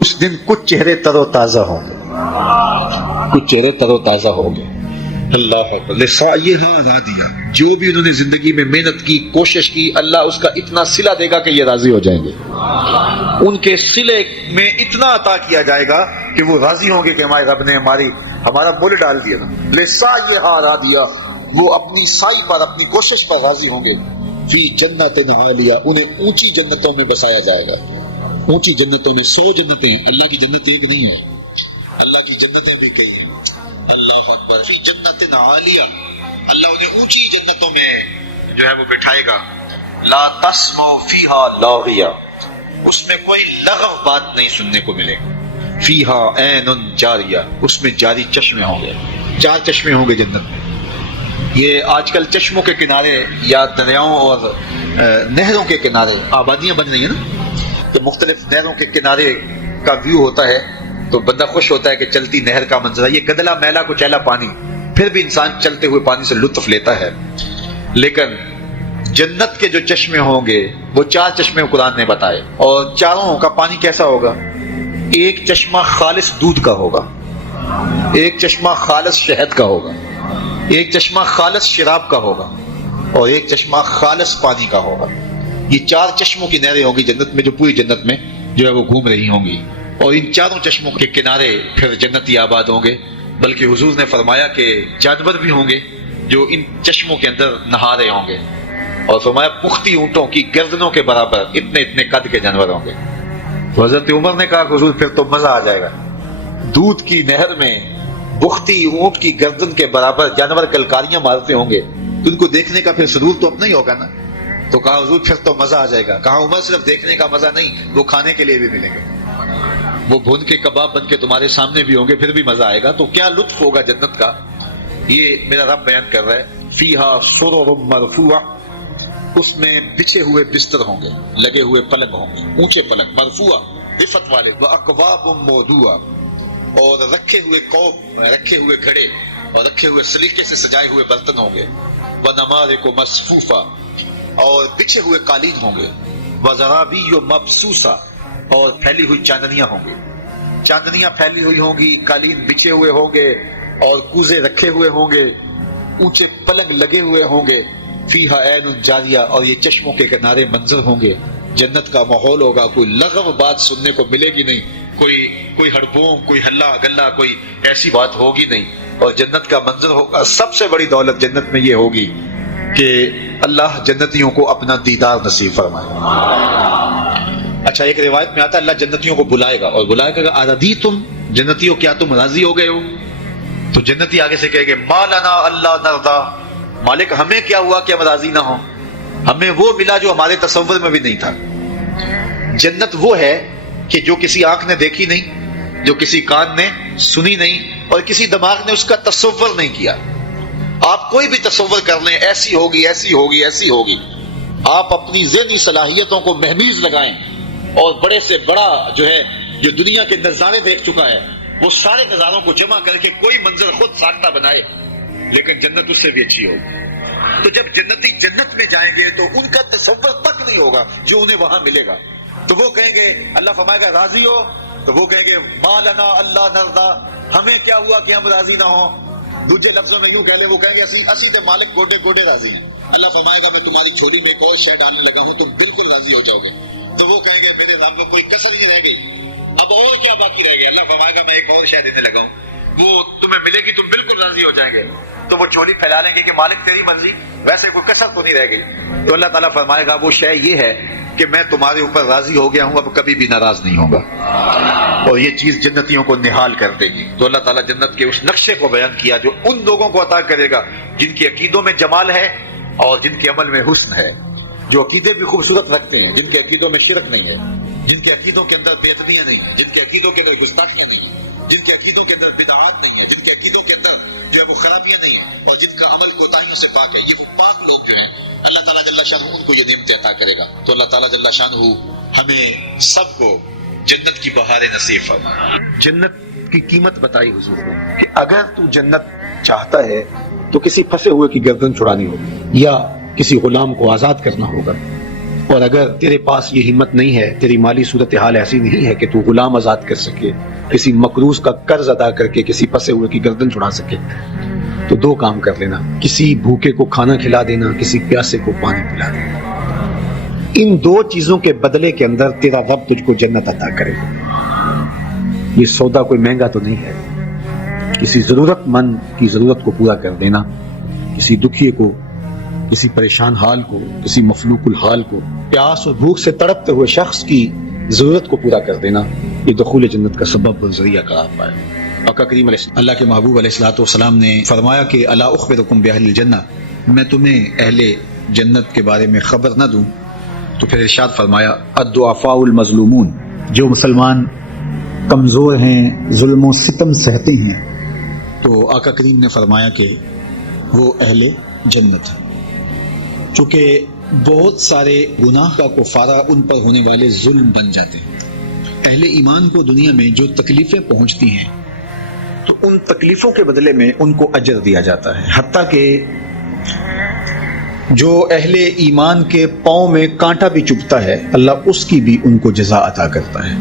اس دن کچھ چہرے تر و تازہ ہوں گے، کچھ چہرے تر و تازہ ہوں گے۔ اللہ اکبر، لسعیھا راضیہ، جو بھی انہوں نے زندگی میں محنت کی، کوشش کی، اللہ اس کا اتنا صلہ دے گا کہ یہ راضی ہو جائیں گے۔ ان کے صلے میں اتنا عطا کیا جائے گا کہ وہ راضی ہوں گے کہ ہمارے رب نے ہمارا مول ڈال دیا نا۔ لسعیھا راضیہ، وہ اپنی سعی پر، اپنی کوشش پر راضی ہوں گے۔ فی جنت عالیہ، انہیں اونچی جنتوں میں بسایا جائے گا۔ اونچی جنتوں میں 100 جنتیں ہیں، اللہ کی جنت ایک نہیں ہے، اللہ کی جنتیں بھی کئی ہیں۔ اللہ اکبر، فی جنت عالیہ، اللہ انہیں اونچی جنتوں میں جو ہے وہ بٹھائے گا۔ لا تسمع فیہا لاغیہ، اس میں کوئی لغو بات نہیں سننے کو ملے گی۔ فیہا عین جاریہ، اس میں جاری چشمے ہوں گے، 4 چشمے ہوں گے جنت میں۔ یہ آج کل چشموں کے کنارے یا دریاؤں اور نہروں کے کنارے آبادیاں بن رہی ہیں نا، تو مختلف نہروں کے کنارے کا ویو ہوتا ہے تو بندہ خوش ہوتا ہے کہ چلتی نہر کا منظر، یہ گدلا میلا کچیلا پانی، پھر بھی انسان چلتے ہوئے پانی سے لطف لیتا ہے۔ لیکن جنت کے جو چشمے ہوں گے وہ 4 چشمے قرآن نے بتائے، اور چاروں کا پانی کیسا ہوگا؟ ایک چشمہ خالص دودھ کا ہوگا، ایک چشمہ خالص شہد کا ہوگا، ایک چشمہ خالص شراب کا ہوگا، اور ایک چشمہ خالص پانی کا ہوگا۔ یہ 4 چشموں کی نہریں ہوں گی جنت میں، جو پوری جنت میں جو ہے وہ گھوم رہی ہوں گی، اور ان 4 چشموں کے کنارے پھر جنتی آباد ہوں گے۔ بلکہ حضور نے فرمایا کہ جانور بھی ہوں گے جو ان چشموں کے اندر نہا رہے ہوں گے، اور فرمایا پختی اونٹوں کی گردنوں کے برابر اتنے اتنے قد کے جانور ہوں گے۔ تو حضرت عمر نے کہا کہ حضور پھر تو مزہ آ جائے گا، دودھ کی نہر میں بختی اونٹ کی گردن کے برابر جانور کلکاریاں مارتے ہوں گے، تو ان کو دیکھنے کا پھر سرور تو اپنا ہی ہوگا نا۔ تو کہا حضور پھر تو مزہ آ جائے گا۔ کہا عمر صرف دیکھنے کا مزہ نہیں، وہ کھانے کے لیے بھی ملیں گے، وہ بھون کے کباب بن کے تمہارے سامنے بھی ہوں گے، پھر بھی مزہ آئے گا۔ تو کیا لطف ہوگا جنت کا، یہ میرا رب بیان کر رہا ہے۔ فیہا سرر مرفوعہ، اس میں بچھے ہوئے بستر ہوں گے، لگے ہوئے پلنگ ہوں گے، اونچے پلنگ، مرفوعہ رفعت والے، واکواب موضوعہ، اور رکھے ہوئے کوب، رکھے ہوئے گھڑے، اور رکھے ہوئے سلیقے سے سجائے ہوئے برتن ہوں گے، ونمارق مصفوفہ، اور بچھے ہوئے قالین ہوں گے، وزرابی مبثوثہ، اور پھیلی ہوئی چاندنیاں ہوں گی، چاندنیاں پھیلی ہوئی ہوں گی، قالین بچھے ہوئے ہوں گے، اور کوزے رکھے ہوئے ہوں گے، اونچے پلنگ لگے ہوئے ہوں گے۔ فیہا عین جاریہ، اور یہ چشموں کے کنارے منظر ہوں گے۔ جنت کا ماحول ہوگا، کوئی لغو بات سننے کو ملے گی نہیں، کوئی ہڑبوم، کوئی ہلا گلا، کوئی ایسی بات ہوگی نہیں، اور جنت کا منظر ہوگا۔ سب سے بڑی دولت جنت میں یہ ہوگی کہ اللہ جنتیوں کو اپنا دیدار نصیب فرمائے۔ اچھا، ایک روایت میں آتا ہے اللہ جنتیوں کو بلائے گا، اور بلائے گا اردیتم، جنتیوں کیا تم راضی ہو گئے ہو؟ تو جنتی آگے سے کہے گے ما لنا اللہ نرضا، مالک ہمیں کیا ہوا کہ ہم راضی نہ ہوں، ہمیں وہ ملا جو ہمارے تصور میں بھی نہیں تھا۔ جنت وہ ہے کہ جو کسی آنکھ نے دیکھی نہیں، جو کسی کان نے سنی نہیں، اور کسی دماغ نے اس کا تصور نہیں کیا۔ آپ کوئی بھی تصور کر لیں، ایسی ہوگی، ایسی ہوگی، ایسی ہوگی، آپ اپنی ذہنی صلاحیتوں کو مہمیز لگائیں، اور بڑے سے بڑا جو ہے، جو دنیا کے نظارے دیکھ چکا ہے، وہ سارے نظاروں کو جمع کر کے کوئی منظر خود ساختہ بنائے، لیکن جنت اس سے بھی اچھی ہوگی۔ تو جب جنتی جنت میں جائیں گے تو ان کا تصور تک نہیں ہوگا جو انہیں وہاں ملے گا۔ تو وہ کہیں گے، اللہ فرمائے گا راضی ہو، تو وہ کہیں گے ما لنا اللہ نرضا، ہمیں کیا ہوا کہ ہم راضی نہ ہوں۔ دوسرے لفظوں میں یوں کہہ لیں، وہ کہیں گے اسی تے مالک گوڈے گوڈے راضی ہیں۔ اللہ فرمائے گا میں تمہاری جھولی میں ایک اور شے ڈالنے لگا ہوں، تم بالکل راضی ہو جاؤ گے۔ تو وہ کہیں گے میرے رب کوئی کسر نہیں رہ گئی، اب اور کیا باقی رہ گیا؟ اللہ فرمائے گا میں ایک اور شے دینے لگا ہوں، وہ تمہیں ملے گی، تم بالکل راضی ہو جائیں گے۔ تو وہ چولی پھیلا لیں گے کہ مالک تیری مرضی، ویسے کوئی کسر تو نہیں رہ گئی۔ تو اللہ تعالیٰ فرمائے گا وہ شے یہ ہے کہ میں تمہارے اوپر راضی ہو گیا ہوں، اب کبھی بھی ناراض نہیں ہوگا، اور یہ چیز جنتیوں کو نہال کر دے گی۔ تو اللہ تعالیٰ جنت کے اس نقشے کو بیان کیا جو ان لوگوں کو عطا کرے گا جن کے عقیدوں میں جمال ہے اور جن کے عمل میں حسن ہے، جو عقیدے بھی خوبصورت رکھتے ہیں، جن کے عقیدوں میں شرک نہیں ہے، جن کے عقیدوں کے اندر بے ادبیاں نہیں ہیں، جن کے عقیدوں کے اندر گستاخیاں نہیں ہیں، جن کے عقیدوں کے اندر بدعات نہیں ہیں، جن کے عقیدوں کے اندر جو ہے وہ خرابیاں نہیں ہیں، اور جن کا عمل کوتاہیوں سے پاک ہے، یہ وہ پاک لوگ جو ہیں اللہ تعالیٰ جل شانہ ان کو یہ نعمتیں عطا کرے گا۔ تو اللہ تعالیٰ جل شانہ ہمیں سب کو جنت کی بہاریں نصیب فرمائے۔ جنت کی قیمت بتائی حضور کو کہ اگر تو جنت چاہتا ہے تو کسی پھنسے ہوئے کی گردن چھڑانی ہوگی، یا کسی غلام کو آزاد کرنا ہوگا، اور اگر تیرے پاس یہ ہمت نہیں ہے، تیری مالی صورتحال ایسی نہیں ہے کہ تو غلام آزاد کر سکے، کسی مقروض کا قرض ادا کر کے کسی پسے ہوئے کی گردن چھڑا سکے، تو دو کام کر لینا، کسی بھوکے کو کھانا کھلا دینا، کسی پیاسے کو پانی پلا دینا۔ ان دو چیزوں کے بدلے کے اندر تیرا رب تجھ کو جنت عطا کرے گا۔ یہ سودا کوئی مہنگا تو نہیں ہے۔ کسی ضرورت مند کی ضرورت کو پورا کر دینا، کسی دکھیے کو، کسی پریشان حال کو، کسی مفلوق الحال کو، پیاس اور بھوک سے تڑپتے ہوئے شخص کی ضرورت کو پورا کر دینا، یہ دخول جنت کا سبب اور ذریعہ قرار پائے۔ آقا کریم اللہ کے محبوب علیہ الصلوۃ والسلام نے فرمایا کہ الا اخبرکم باہل الجنہ، میں تمہیں اہل جنت کے بارے میں خبر نہ دوں؟ تو پھر ارشاد فرمایا الضعفاء المظلومون، جو مسلمان کمزور ہیں، ظلم و ستم سہتے ہیں، تو آقا کریم نے فرمایا کہ وہ اہل جنت ہیں۔ چونکہ بہت سارے گناہ کا کفارہ ان پر ہونے والے ظلم بن جاتے ہیں۔ اہل ایمان کو دنیا میں جو تکلیفیں پہنچتی ہیں تو ان تکلیفوں کے بدلے میں ان کو اجر دیا جاتا ہے، حتیٰ کہ جو اہل ایمان کے پاؤں میں کانٹا بھی چبھتا ہے اللہ اس کی بھی ان کو جزا عطا کرتا ہے۔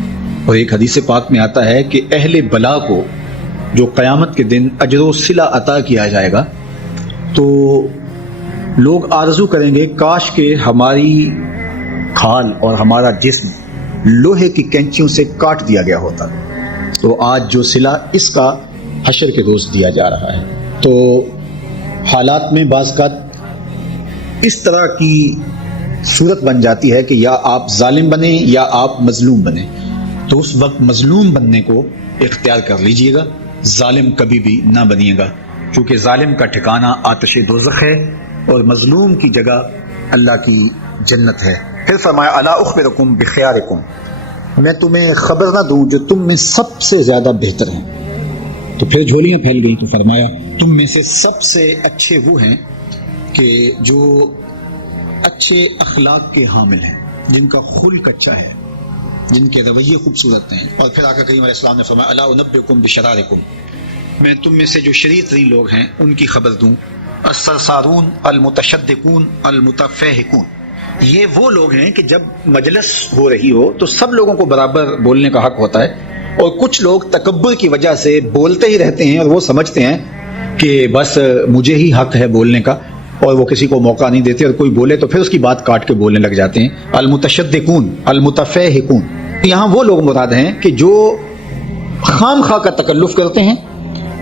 اور ایک حدیث پاک میں آتا ہے کہ اہل بلا کو جو قیامت کے دن اجر و صلہ عطا کیا جائے گا تو لوگ آرزو کریں گے کاش کہ ہماری کھال اور ہمارا جسم لوہے کی کینچیوں سے کاٹ دیا گیا ہوتا، تو آج جو صلہ اس کا حشر کے روز دیا جا رہا ہے۔ تو حالات میں بعض اوقات اس طرح کی صورت بن جاتی ہے کہ یا آپ ظالم بنیں یا آپ مظلوم بنیں، تو اس وقت مظلوم بننے کو اختیار کر لیجئے گا، ظالم کبھی بھی نہ بنیے گا، کیونکہ ظالم کا ٹھکانہ آتش دوزخ ہے اور مظلوم کی جگہ اللہ کی جنت ہے۔ پھر فرمایا الا اخبرکم بخیارکم، میں تمہیں خبر نہ دوں جو تم میں سب سے زیادہ بہتر ہیں؟ تو پھر جھولیاں پھیل گئی، تو فرمایا تم میں سے سب سے اچھے وہ ہیں کہ جو اچھے اخلاق کے حامل ہیں، جن کا خلق اچھا ہے، جن کے رویے خوبصورت ہیں۔ اور پھر آقا کریم علیہ السلام نے فرمایا الا انبئکم بشرارکم، میں تم میں سے جو شریر ترین لوگ ہیں ان کی خبر دوں، السرسارون المتشدقون المتفہقون، یہ وہ لوگ ہیں کہ جب مجلس ہو رہی ہو تو سب لوگوں کو برابر بولنے کا حق ہوتا ہے، اور کچھ لوگ تکبر کی وجہ سے بولتے ہی رہتے ہیں اور وہ سمجھتے ہیں کہ بس مجھے ہی حق ہے بولنے کا، اور وہ کسی کو موقع نہیں دیتے، اور کوئی بولے تو پھر اس کی بات کاٹ کے بولنے لگ جاتے ہیں۔ المتشدقون المتفہقون، یہاں وہ لوگ مراد ہیں کہ جو خام خواہ کا تکلف کرتے ہیں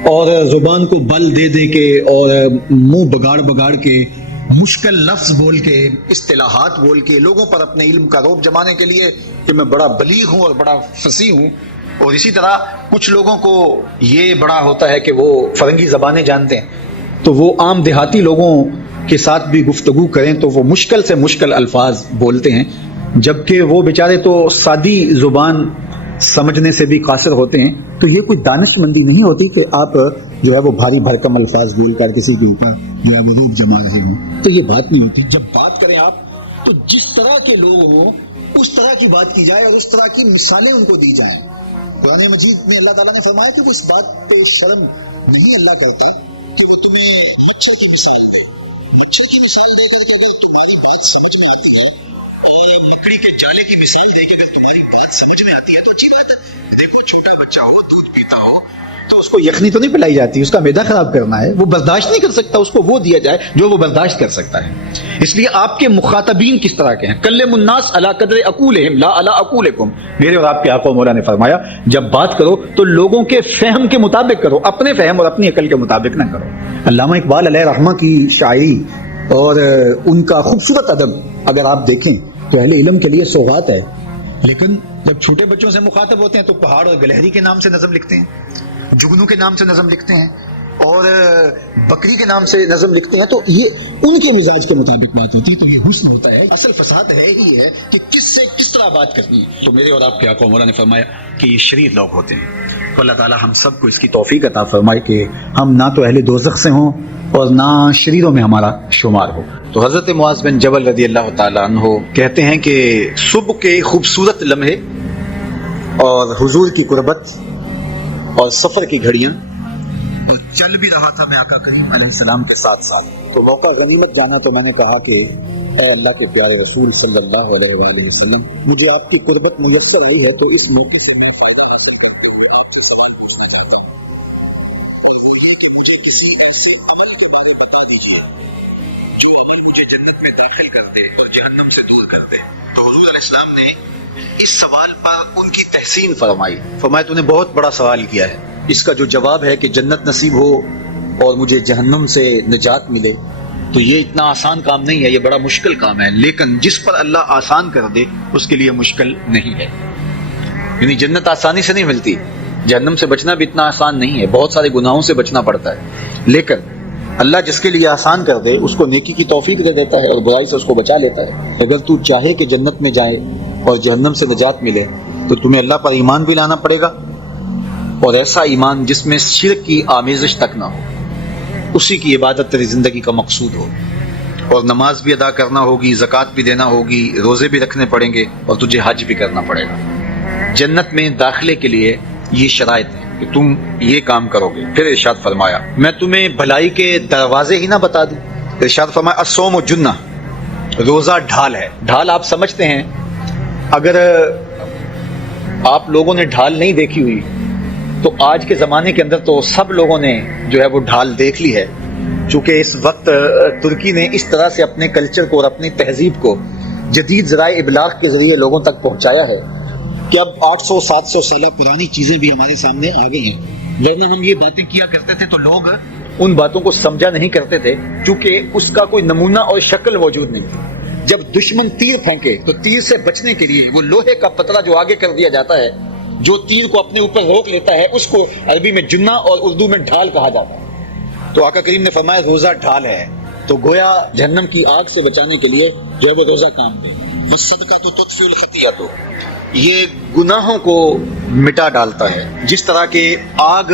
اور زبان کو بل دے دے کے اور منہ بگاڑ بگاڑ کے مشکل لفظ بول کے اصطلاحات بول کے لوگوں پر اپنے علم کا رعب جمانے کے لیے کہ میں بڑا بلیغ ہوں اور بڑا فصیح ہوں، اور اسی طرح کچھ لوگوں کو یہ بڑا ہوتا ہے کہ وہ فرنگی زبانیں جانتے ہیں، تو وہ عام دیہاتی لوگوں کے ساتھ بھی گفتگو کریں تو وہ مشکل سے مشکل الفاظ بولتے ہیں، جبکہ وہ بیچارے تو سادی زبان سمجھنے سے بھی قاصر ہوتے ہیں۔ تو یہ کوئی دانش مندی نہیں ہوتی کہ آپ جو ہے وہ بھاری بھرکم الفاظ بول کر کسی کے اوپر جو ہے وہ روب جما رہے ہوں، تو یہ بات نہیں ہوتی۔ جب بات کریں آپ تو جس طرح کے لوگ ہوں اس طرح کی بات کی جائے اور اس طرح کی مثالیں ان کو دی جائیں۔ قرآن مجید میں اللہ تعالیٰ نے فرمایا کہ وہ اس بات پہ شرم نہیں اللہ کرتا کہ وہ تمہیں مچھر کی مثال دے، مچھر کی مثال دے کر کے اگر تمہاری بات سمجھ میں آتی ہے، اور لکڑی کے جالے کی مثال دے کے اگر تمہاری بات سمجھ میں آتی ہے تو اچھی بات ہے۔ دیکھو چھوٹا بچہ ہو دودھ پیتا ہو تو اس کو یخنی تو نہیں پلائی جاتی، اس کا معدہ خراب کرنا ہے، وہ برداشت نہیں کر سکتا، اس کو وہ دیا جائے جو وہ برداشت کر سکتا ہے۔ اس لیے آپ کے مخاطبین کس طرح کے ہیں؟ کلم الناس علی قدر عقولہم لا علی عقولکم، میرے اور آپ کے آقا و مولا نے فرمایا جب بات کرو تو لوگوں کے فہم کے مطابق کرو، اپنے فہم اور اپنی عقل کے مطابق نہ کرو۔ علامہ اقبال علیہ رحمہ کی شاعری اور ان کا خوبصورت ادب اگر آپ دیکھیں تو اہل علم کے لیے سوغات ہے، لیکن جب چھوٹے بچوں سے مخاطب ہوتے ہیں تو پہاڑ اور گلہری کے نام سے نظم لکھتے ہیں، جگنو کے نام سے نظم لکھتے ہیں، اور بکری کے نام سے نظم لکھتے ہیں، تو یہ ان کے مزاج کے مطابق بات ہوتی ہے، تو یہ حسن ہوتا ہے۔ اصل فساد ہے ہی ہے کہ کس سے کس طرح بات کرنی ہے۔ تو میرے اور آپ کے آقا مولا نے فرمایا کہ یہ شریر لوگ ہوتے ہیں، تو اللہ تعالی ہم سب کو اس کی توفیق عطا فرمائے کہ ہم نہ تو اہل دوزخ سے ہوں اور نہ شریروں میں ہمارا شمار ہو۔ تو حضرت معاذ بن جبل رضی اللہ تعالیٰ عنہ کہتے ہیں کہ صبح کے خوبصورت لمحے اور حضور کی قربت اور سفر کی گھڑیاں، چل بھی رہا تھا میں آقا کریم علیہ السلام کے ساتھ ساتھ، تو موقع غنیمت جانا تو میں نے کہا کہ اے اللہ کے پیارے رسول صلی اللہ علیہ وآلہ وسلم، مجھے آپ کی قربت میسر آئی ہے تو اس موقع سے میں فائدہ حاصل کرتے ہوئے آپ سے سوال پوچھنا چاہتا ہوں، یہ کہ مجھے کسی ایسی عمل کے بارے بتا دیجیے جو مجھے جنت میں داخل کر دے اور جہنم سے دور کر دے۔ تو حضور علیہ السلام نے اس سوال پر ان کی تحسین فرمائی، فرمایا تو نے بہت بڑا سوال کیا ہے، اس کا جو جواب ہے کہ جنت نصیب ہو اور مجھے جہنم سے نجات ملے تو یہ اتنا آسان کام نہیں ہے، یہ بڑا مشکل کام ہے، لیکن جس پر اللہ آسان کر دے اس کے لیے مشکل نہیں ہے۔ یعنی جنت آسانی سے نہیں ملتی، جہنم سے بچنا بھی اتنا آسان نہیں ہے، بہت سارے گناہوں سے بچنا پڑتا ہے، لیکن اللہ جس کے لیے آسان کر دے اس کو نیکی کی توفیق دے دیتا ہے اور برائی سے اس کو بچا لیتا ہے۔ اگر تو چاہے کہ جنت میں جائے اور جہنم سے نجات ملے تو تمہیں اللہ پر ایمان بھی لانا پڑے گا، اور ایسا ایمان جس میں شرک کی آمیزش تک نہ ہو، اسی کی عبادت تیری زندگی کا مقصود ہو، اور نماز بھی ادا کرنا ہوگی، زکوٰۃ بھی دینا ہوگی، روزے بھی رکھنے پڑیں گے، اور تجھے حج بھی کرنا پڑے گا۔ جنت میں داخلے کے لیے یہ شرائط ہے کہ تم یہ کام کرو گے۔ پھر ارشاد فرمایا میں تمہیں بھلائی کے دروازے ہی نہ بتا دوں؟ ارشاد فرمایا الصوم جنہ، روزہ ڈھال ہے۔ ڈھال آپ سمجھتے ہیں، اگر آپ لوگوں نے ڈھال نہیں دیکھی ہوئی تو آج کے زمانے کے اندر تو سب لوگوں نے جو ہے وہ ڈھال دیکھ لی ہے، چونکہ اس وقت ترکی نے اس طرح سے اپنے کلچر کو اور اپنی تہذیب کو جدید ذرائع ابلاغ کے ذریعے لوگوں تک پہنچایا ہے کہ اب 800-700 سالہ پرانی چیزیں بھی ہمارے سامنے آ گئی ہیں، ورنہ ہم یہ باتیں کیا کرتے تھے تو لوگ ان باتوں کو سمجھا نہیں کرتے تھے، کیونکہ اس کا کوئی نمونہ اور شکل موجود نہیں تھی۔ جب دشمن تیر پھینکے تو تیر سے بچنے کے لیے وہ لوہے کا پتلا جو آگے کر دیا جاتا ہے، جو تیر کو اپنے اوپر روک لیتا ہے، اس کو عربی میں جنہ اور اردو میں ڈھال کہا جاتا ہے۔ تو آقا کریم نے فرمایا روزہ ڈھال ہے، تو گویا جہنم کی آگ سے بچانے کے لیے جو ہے وہ روزہ کام دے۔ صدقہ تو تطفئ الخطیئۃ، یہ گناہوں کو مٹا ڈالتا ہے، جس طرح کہ آگ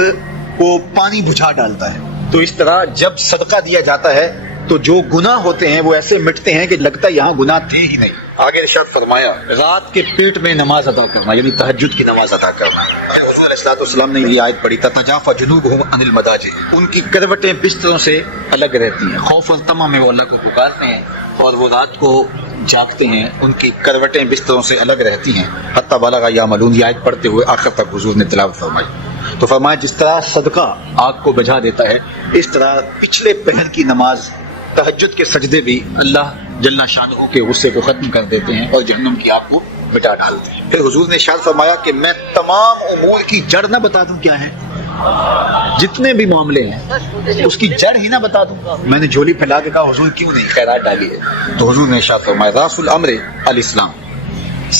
کو پانی بجھا ڈالتا ہے، تو اس طرح جب صدقہ دیا جاتا ہے تو جو گناہ ہوتے ہیں وہ ایسے مٹتے ہیں کہ لگتا ہے یہاں گناہ تھے ہی نہیں۔ آگے ارشاد فرمایا رات کے پیٹ میں نماز ادا کرنا، یعنی تہجد کی نماز ادا کرنا۔ حضور علیہ السلام نے یہ آیت پڑھی تتجافی جنوبہم عن المضاجع، ان کی کروٹیں بستروں سے الگ رہتی ہیں، خوف اور طمع میں وہ اللہ کو پکارتے ہیں اور وہ رات کو جاگتے ہیں، ان کی کروٹیں بستروں سے الگ رہتی ہیں، حتی بلغ یعملون، یہ آیت پڑھتے ہوئے آخر تک حضور نے تلاوت فرمائی۔ تو فرمایا جس طرح صدقہ آگ کو بجھا دیتا ہے، اس طرح پچھلے پہر کی نماز تہجد کے سجدے بھی اللہ جل شانہ کے غصے کو ختم کر دیتے ہیں اور جہنم کی آگ کو مٹا ڈالتے ہیں۔ پھر حضور نے ارشاد فرمایا کہ میں تمام امور کی جڑ نہ بتا دوں کیا ہے؟ جتنے بھی معاملے ہیں اس کی جڑ ہی نہ بتا دوں؟ میں نے جھولی پھیلا کے کہا حضور کیوں نہیں، خیرات ڈالی ہے۔ تو حضور نے ارشاد فرمایا راس الامر الاسلام،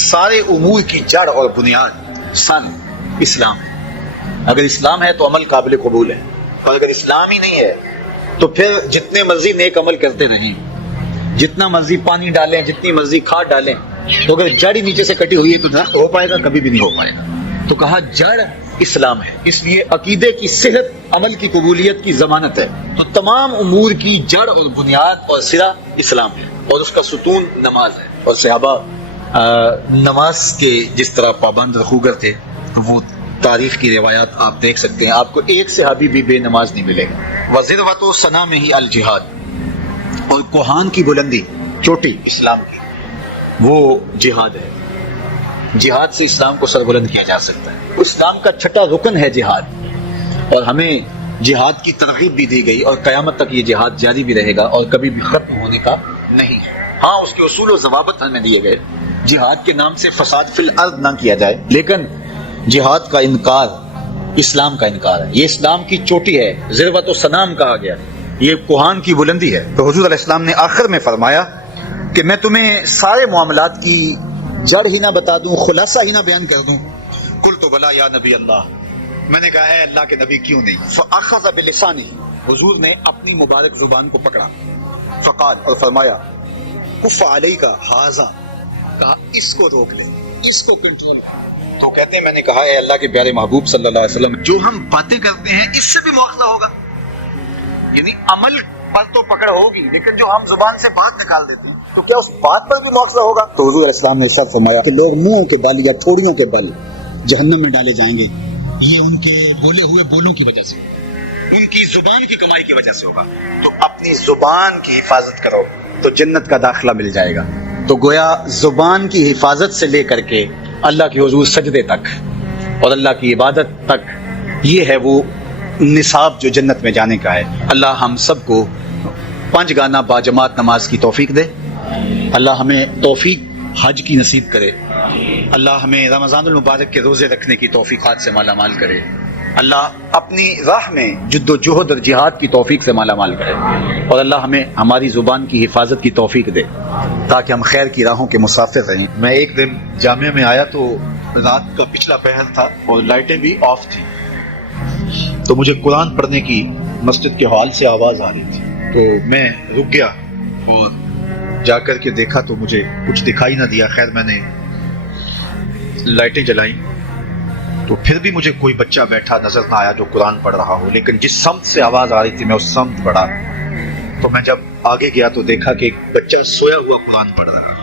سارے امور کی جڑ اور بنیاد سن اسلام ہے۔ اگر اسلام ہے تو عمل قابل قبول ہے، اور اگر اسلام ہی نہیں ہے تو پھر جتنے مرضی نیک عمل کرتے رہیں، جتنا مرضی پانی ڈالیں، جتنی مرضی کھاد ڈالیں، تو اگر جڑ ہی نیچے سے کٹی ہوئی ہے تو درخت ہو پائے گا؟ کبھی بھی نہیں ہو پائے گا۔ تو کہا جڑ اسلام ہے، اس لیے عقیدے کی صحت عمل کی قبولیت کی ضمانت ہے۔ تو تمام امور کی جڑ اور بنیاد اور سرا اسلام ہے، اور اس کا ستون نماز ہے۔ اور صحابہ نماز کے جس طرح پابند رخوگر تھے، وہ تاریخ کی روایات آپ دیکھ سکتے ہیں، آپ کو ایک صحابی بھی بے نماز نہیں ملے گا۔ وَذِرْوَةُ صَنَامِهِ الْجِهَاد، اور کوہان کی بلندی، چوٹی اسلام کی، وہ جہاد ہے۔ جہاد سے اسلام کو سربلند کیا جا سکتا ہے۔ اسلام کا چھٹا رکن ہے جہاد، اور ہمیں جہاد کی ترغیب بھی دی گئی، اور قیامت تک یہ جہاد جاری بھی رہے گا اور کبھی بھی ختم ہونے کا نہیں ہے۔ ہاں اس کے اصول و ضوابط ہمیں دیے گئے، جہاد کے نام سے فساد فی الارض نہ کیا جائے، لیکن جہاد کا انکار اسلام کا انکار ہے۔ یہ اسلام کی چوٹی ہے، ذروۃ و سنام کہا گیا، یہ کوہان کی بلندی ہے۔ تو حضور علیہ السلام نے آخر میں فرمایا کہ میں تمہیں سارے معاملات کی جڑ ہی نہ بتا دوں، خلاصہ ہی نہ بیان کر دوں؟ قلت بلا یا نبی اللہ، میں نے کہا اے اللہ کے نبی کیوں نہیں؟ فاخذ بلسانہ، حضور نے اپنی مبارک زبان کو پکڑا، فقال، اور فرمایا کف علیک ھذا، کہا اس کو روک دے، اس کو کنٹرول کر۔ تو کہتے ہیں میں نے کہا اے اللہ کے پیارے محبوب صلی اللہ علیہ وسلم، جو ہم باتیں کرتے ہیں اس سے بھی مواخذہ ہوگا؟ یعنی عمل پر تو پکڑ ہوگی، لیکن جو ہم زبان سے بات نکال دیتے ہیں تو کیا اس بات پر بھی مواخذہ ہوگا؟ تو حضور علیہ السلام نے ارشاد فرمایا کہ لوگ منہوں کے بل یا ٹھوڑیوں کے بل جہنم میں ڈالے جائیں گے، یہ ان کے بولے ہوئے بولوں کی وجہ سے۔ ان کی زبان کی کمائی کی وجہ سے ہوگا. تو اپنی زبان کی حفاظت کرو تو جنت کا داخلہ مل جائے گا. تو گویا زبان کی حفاظت سے لے کر کے اللہ کے حضور سجدے تک اور اللہ کی عبادت تک، یہ ہے وہ نصاب جو جنت میں جانے کا ہے. اللہ ہم سب کو 5 گانہ باجماعت نماز کی توفیق دے. اللہ ہمیں توفیق حج کی نصیب کرے. اللہ ہمیں رمضان المبارک کے روزے رکھنے کی توفیقات سے مالا مال کرے. اللہ اپنی راہ میں جد و جہد اور جہاد کی توفیق سے مالا مال کرے. اور اللہ ہمیں ہماری زبان کی حفاظت کی توفیق دے تاکہ ہم خیر کی راہوں کے مسافر رہیں. میں ایک دن جامعہ میں آیا تو رات کا پچھلا پہر تھا اور لائٹیں بھی آف تھی، تو مجھے قرآن پڑھنے کی مسجد کے ہال سے آواز آ رہی تھی. تو میں رک گیا اور جا کر کے دیکھا تو مجھے کچھ دکھائی نہ دیا. خیر میں نے لائٹیں جلائیں تو پھر بھی مجھے کوئی بچہ بیٹھا نظر نہ آیا جو قرآن پڑھ رہا ہو. لیکن جس سمت سے آواز آ رہی تھی میں اس سمت بڑھا. تو میں جب آگے گیا تو دیکھا کہ ایک بچہ سویا ہوا قرآن پڑھ رہا.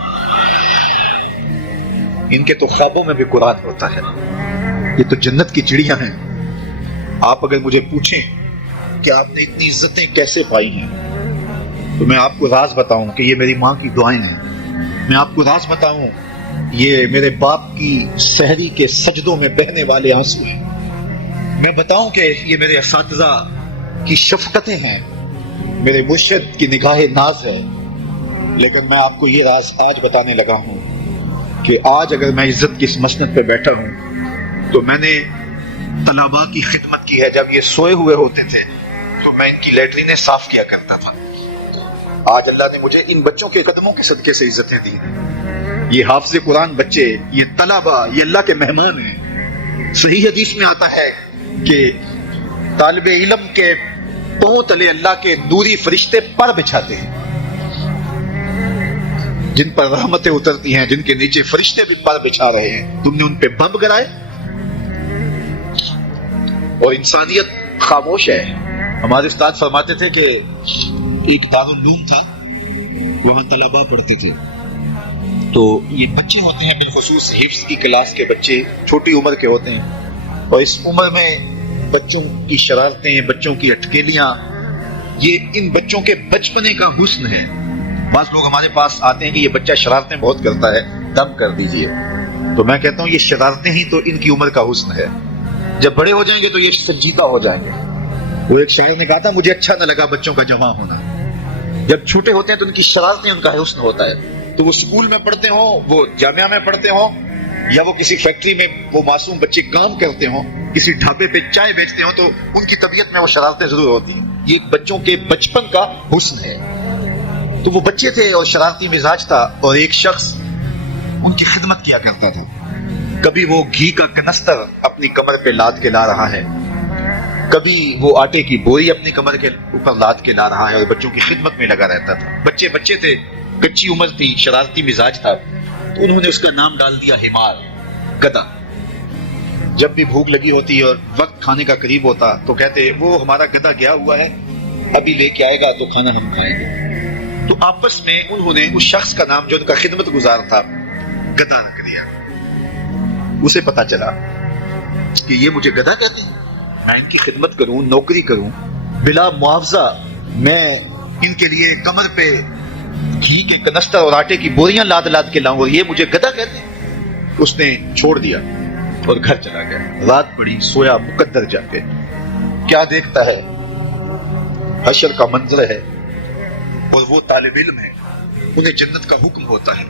ان کے تو خوابوں میں بھی قرآن ہوتا ہے. یہ تو جنت کی چڑیاں ہیں. آپ اگر مجھے پوچھیں کہ آپ نے اتنی عزتیں کیسے پائی ہیں تو میں آپ کو راز بتاؤں کہ یہ میری ماں کی دعائیں ہیں. میں آپ کو راز بتاؤں یہ میرے باپ کی سحری کے سجدوں میں بہنے والے آنسو ہیں. میں بتاؤں کہ یہ میرے اساتذہ کی شفقتیں ہیں، میرے مرشد کی نگاہ ناز ہے. لیکن میں آپ کو یہ راز آج بتانے لگا ہوں کہ آج اگر میں عزت کی اس مسند پہ بیٹھا ہوں تو میں نے طلباء کی خدمت کی ہے. جب یہ سوئے ہوئے ہوتے تھے تو میں ان کی لیٹرینیں صاف کیا کرتا تھا. آج اللہ نے مجھے ان بچوں کے قدموں کے صدقے سے عزتیں دی ہیں. یہ حافظ قرآن بچے، یہ طلباء، یہ اللہ کے مہمان ہیں. صحیح حدیث میں آتا ہے کہ طالب علم کے پاؤں تلے اللہ کے نوری فرشتے پر بچھاتے ہیں، جن پر رحمتیں اترتی ہیں، جن کے نیچے فرشتے بھی پر بچھا رہے ہیں. تم نے ان پہ بم گرائے اور انسانیت خاموش ہے. ہمارے استاد فرماتے تھے کہ ایک دارالعلوم تھا، وہاں طلباء پڑھتے تھے. تو یہ بچے ہوتے ہیں بالخصوص حفظ کی کلاس کے بچے، چھوٹی عمر کے ہوتے ہیں. اور اس عمر میں بچوں کی شرارتیں، بچوں کی اٹکیلیاں، یہ ان بچوں کے بچپنے کا حسن ہے. بعض لوگ ہمارے پاس آتے ہیں کہ یہ بچہ شرارتیں بہت کرتا ہے، دم کر دیجئے. تو میں کہتا ہوں یہ شرارتیں ہی تو ان کی عمر کا حسن ہے. جب بڑے ہو جائیں گے تو یہ سنجیدہ ہو جائیں گے. وہ ایک شاعر نے کہا تھا مجھے اچھا نہ لگا بچوں کا جمع ہونا. جب چھوٹے ہوتے ہیں تو ان کی شرارتیں ان کا حسن ہوتا ہے. تو وہ اسکول میں پڑھتے ہوں، وہ جامعہ میں پڑھتے ہوں، یا وہ کسی فیکٹری میں وہ معصوم بچے کام کرتے ہوں، کسی ڈھابے پہ چائے بیچتے ہوں، تو ان کی طبیعت میں وہ شرارتیں ضرور ہوتی ہیں. یہ بچوں کے بچپن کا حسن ہے. تو وہ بچے تھے اور شرارتی مزاج تھا، اور ایک شخص ان کی خدمت کیا کرتا تھا. کبھی وہ گھی کا کنستر اپنی کمر پہ لاد کے لا رہا ہے، کبھی وہ آٹے کی بوری اپنی کمر کے اوپر لاد کے لا رہا ہے، اور بچوں کی خدمت میں لگا رہتا تھا. بچے تھے، کچی عمر تھی، شرارتی مزاج تھا. تو انہوں نے اس کا نام ڈال دیا حمار، گدھا. جب بھی بھوک لگی ہوتی اور وقت کھانے کا قریب ہوتا تو کہتے وہ ہمارا گدھا گیا ہوا ہے، ابھی لے کے آئے گا تو کھانا ہم کھائیں گے. تو آپس میں انہوں نے اس شخص کا نام جو ان کا خدمت گزار تھا گدھا رکھ دیا. اسے پتا چلا کہ یہ مجھے گدھا کہتے ہیں، میں ان کی خدمت کروں، نوکری کروں، بلا معاوضہ میں ان کے لیے کمر پہ گھی کے کنستر اور آٹے کی بوریاں لاد کے لاؤں اور یہ مجھے گدھا کہتے ہیں. اس نے چھوڑ دیا اور گھر چلا گیا. رات پڑی، سویا مقدر جا کے. کیا دیکھتا ہے؟ حشر کا منظر ہے اور وہ طالب علم ہے، انہیں جنت کا حکم ہوتا ہے.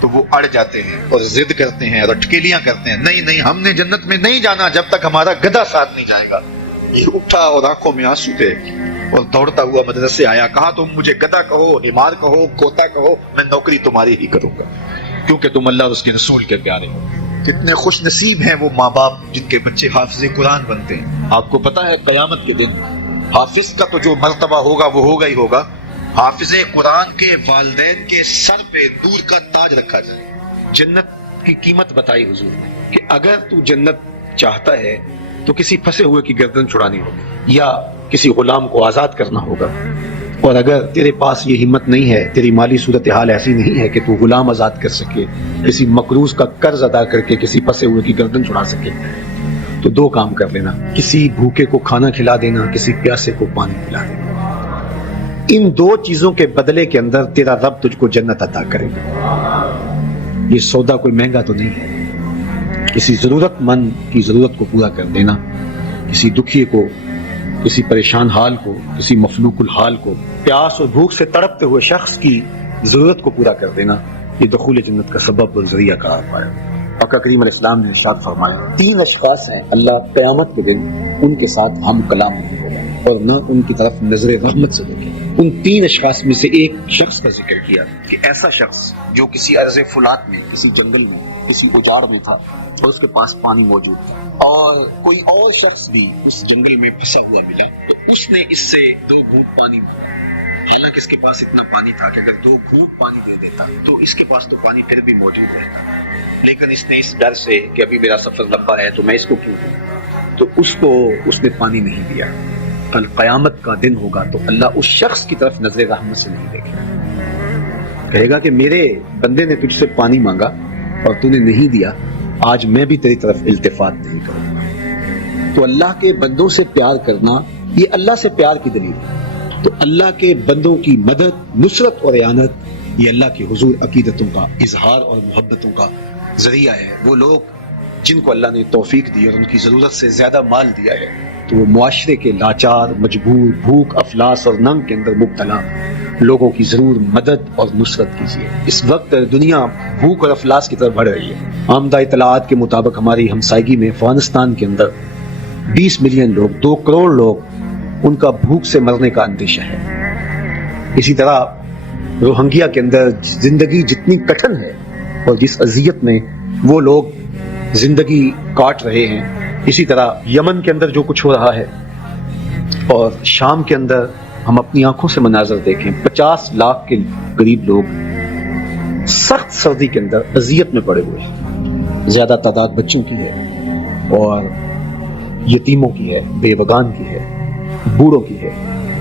تو وہ اڑ جاتے ہیں اور ضد کرتے ہیں اور اٹکیلیاں کرتے ہیں، نہیں ہم نے جنت میں نہیں جانا جب تک ہمارا گدھا ساتھ نہیں جائے گا. یہ اٹھا اور آنکھوں میں آنسو تھے اور دوڑتا ہوا مدرسے آیا. کہا تم مجھے گدھا کہو، حمار کہو، کھوتا کہو، میں نوکری تمہاری ہی کروں گا، کیونکہ تم اللہ اور اس کے رسول کے پیارے ہو. کتنے خوش نصیب ہیں وہ ماں باپ جن کے بچے حافظ قرآن بنتے ہیں. آپ کو پتا ہے قیامت کے دن حافظ کا تو جو مرتبہ ہوگا وہ ہوگا ہی ہوگا. حافظ قرآن کے والدین کے سر پہ نور کا تاج رکھا جائے. جنت کی قیمت بتائی حضور نے کہ اگر تو جنت چاہتا ہے تو کسی پھنسے ہوئے کی گردن چھڑانی ہوگی یا کسی غلام کو آزاد کرنا ہوگا. اور اگر تیرے پاس یہ ہمت نہیں ہے، تیری مالی صورتحال ایسی نہیں ہے کہ تو غلام آزاد کر سکے، کسی مقروض کا قرض ادا کر کے کسی پھنسے ہوئے کی گردن چھڑا سکے، تو دو کام کر لینا، کسی بھوکے کو کھانا کھلا دینا، کسی پیاسے کو پانی پلا دینا۔ ان دو چیزوں کے بدلے کے اندر تیرا رب تجھ کو جنت عطا کرے گا۔ یہ سودا کوئی مہنگا تو نہیں ہے۔ کسی ضرورت مند کی ضرورت کو پورا کر دینا، کسی دکھی کو، کسی پریشان حال کو، کسی مفلوق الحال کو، پیاس اور بھوک سے تڑپتے ہوئے شخص کی ضرورت کو پورا کر دینا، یہ دخول جنت کا سبب اور ذریعہ قرار پایا۔ آقا کریم علیہ السلام نے ارشاد فرمایا، 3 اشخاص ہیں اللہ قیامت کے دن ان کے ساتھ ہم کلام نہیں ہوگا اور نہ ان کی طرف نظر رحمت سے دیکھیں۔ ان 3 اشخاص میں سے ایک شخص کا ذکر کیا کہ ایسا شخص جو کسی ارض فلات میں، کسی جنگل میں، کسی اجاڑ میں تھا اور اس کے پاس پانی موجود تھا، اور کوئی اور شخص بھی اس جنگل میں پھنسا ہوا ملا تو اس نے اس سے 2 گھونٹ پانی مانگا، حالانکہ اس کے پاس اتنا پانی تھا کہ اگر 2 گھونٹ پانی دے دیتا تو اس کے پاس تو پانی پھر بھی موجود رہتا، لیکن اس نے اس ڈر سے کہ ابھی میرا سفر لمبا ہے تو میں اس کو کیوں دوں، تو اس نے پانی نہیں دیا۔ کل قیامت کا دن ہوگا تو اللہ اس شخص کی طرف نظر رحمت سے نہیں دیکھے گا، کہے گا کہ میرے بندے نے تجھ سے پانی مانگا اور تو نے نہیں دیا، آج میں بھی تیری طرف التفات نہیں کروں گا۔ تو اللہ کے بندوں سے پیار کرنا یہ اللہ سے پیار کی دلیل ہے۔ تو اللہ کے بندوں کی مدد، نصرت اور اعانت یہ اللہ کے حضور عقیدتوں کا اظہار اور محبتوں کا ذریعہ ہے۔ وہ لوگ جن کو اللہ نے توفیق دی اور ان کی ضرورت سے زیادہ مال دیا ہے تو وہ معاشرے کے لاچار، مجبور، بھوک، افلاس اور ننگ کے اندر مبتلا لوگوں کی ضرور مدد اور نصرت کیجیے۔ اس وقت دنیا بھوک اور افلاس کی طرف بڑھ رہی ہے۔ آمدہ اطلاعات کے مطابق ہماری ہمسائیگی میں افغانستان کے اندر 20 ملین لوگ، 2 کروڑ لوگ، ان کا بھوک سے مرنے کا اندیشہ ہے۔ اسی طرح روہنگیا کے اندر زندگی جتنی کٹھن ہے اور جس اذیت میں وہ لوگ زندگی کاٹ رہے ہیں، اسی طرح یمن کے اندر جو کچھ ہو رہا ہے اور شام کے اندر ہم اپنی آنکھوں سے مناظر دیکھیں، 50 لاکھ کے قریب لوگ سخت سردی کے اندر اذیت میں پڑے ہوئے ہیں۔ زیادہ تعداد بچوں کی ہے اور یتیموں کی ہے، بیوگان کی ہے، بوڑھوں کی ہے،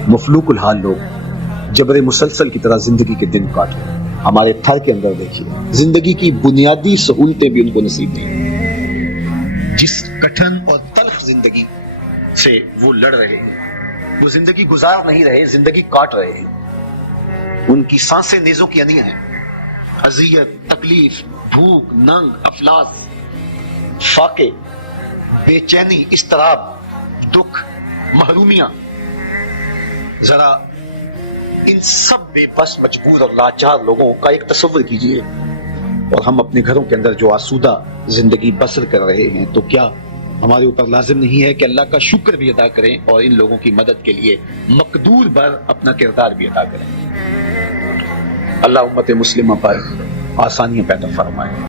مفلوق الحال لوگ جبر مسلسل کی طرح زندگی کے دن کاٹ رہے ہیں۔ ہمارے تھر کے اندر دیکھیے، زندگی کی بنیادی سہولتیں بھی ان کو نصیب نہیں۔ جس کٹھن اور تلخ زندگی سے وہ لڑ رہے ہیں، وہ زندگی گزار نہیں رہے، زندگی کاٹ رہے ہیں۔ ان کی سانسیں نیزوں کی انیا ہیں۔ اذیت، تکلیف، بھوک، ننگ، افلاس، فاقے، بے چینی، اضطراب، دکھ، محرومیاں، ذرا ان سب بے بس، مجبور اور لاچار لوگوں کا ایک تصور کیجئے، اور ہم اپنے گھروں کے اندر جو آسودہ زندگی بسر کر رہے ہیں، تو کیا ہمارے اوپر لازم نہیں ہے کہ اللہ کا شکر بھی ادا کریں اور ان لوگوں کی مدد کے لیے مقدور بر اپنا کردار بھی ادا کریں؟ اللہ امت مسلمہ پر آسانیاں پیدا فرمائے۔